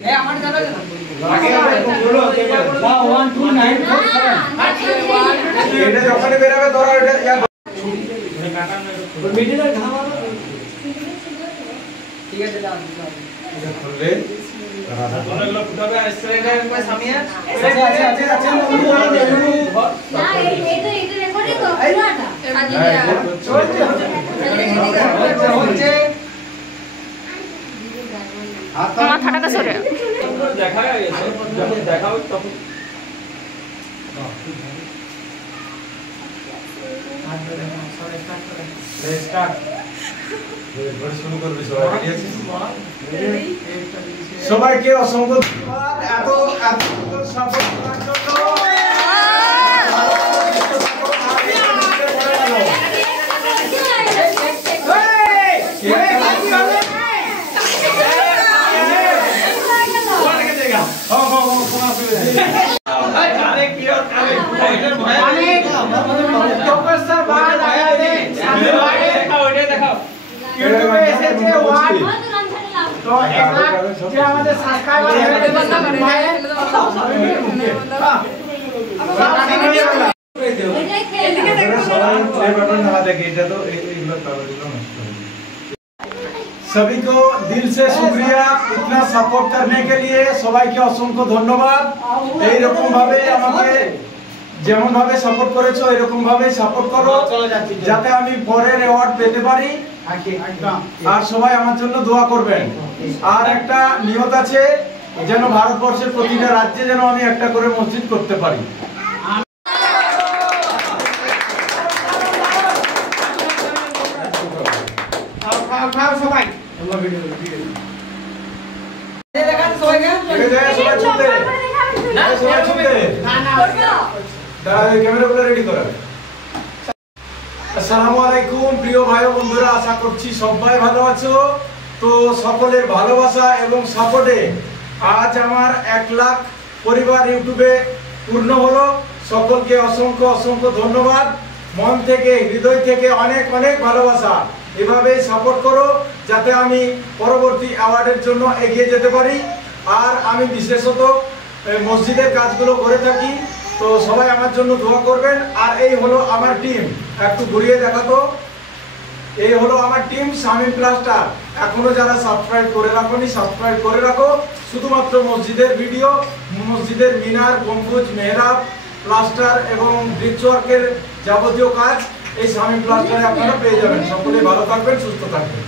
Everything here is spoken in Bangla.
ए আমার জানা না আগে বলো না 1 2 9 4 7 এটা যখন বেরাবে ধরো এটা মিডিলে ঘামানো ঠিক আছে দাও এটা খুললে কোন লোক ফুটাবে আর স্প্রেটা একবার সামিয়ে আচ্ছা না এটা রেকর্ডিং তো পুরাটা হচ্ছে মাথাটা সরে দেখা গেছে যখন দেখা হবে তখন স্টার্ট শুরু করবে সবাইকে অসংখ্য ধন্যবাদ এত সুন্দর সাপোর্ট করার জন্য। तो আমাদের সাবস্ক্রাইবার सभी को दिल से शुक्रिया इतना सपोर्ट करने के लिए সবাইকে অসংখ্য ধন্যবাদ এই রকম ভাবে আমাকে যেমন ভাবে সাপোর্ট করেছো এরকম ভাবে সাপোর্ট করো যাতে আমি পরের অ্যাওয়ার্ড পেতে পারি আর সবাই আমার জন্য দোয়া করবেন আর একটা নিয়ত আছে যেন ভারতবর্ষের প্রতিটা রাজ্যে যেন আমি একটা করে মসজিদ করতে পারি সবাই দেখান সবাইকে সবাই ছুটে না সবাই ছুটে ক্যামেরাগুলো রেডি করো আসসালামু আলাইকুম প্রিয় ভাই ও বন্ধুরা আশা করছি সবাই ভালো আছো তো সকলের ভালোবাসা এবং সাপোর্টে আজ আমার 1 লাখ পরিবার ইউটিউবে পূর্ণ হলো সকলকে অসংখ্য অসংখ্য ধন্যবাদ মন থেকে হৃদয় থেকে অনেক অনেক ভালোবাসা এভাবেই সাপোর্ট করো যাতে আমি পরবর্তী অ্যাওয়ার্ডের জন্য এগিয়ে যেতে পারি আর আমি বিশেষত মসজিদের কাজগুলো করে থাকি তো সবাই আমার জন্য দোয়া করবেন আর এই হলো আমার টিম একটু ঘুরিয়ে দেখাতো এই হলো আমার টিম শামিম প্লাস্টার এখনো যারা সাবস্ক্রাইব করে রাখোনি সাবস্ক্রাইব করে রাখো শুধুমাত্র মসজিদের ভিডিও মসজিদের মিনার গম্বুজ মেহরাব প্লাস্টার এবং ব্রিজ ওয়ার্কের যাবতীয় কাজ এই শামিম প্লাস্টারে আপনারা পেয়ে যাবেন সকলে ভালো থাকবেন সুস্থ থাকবেন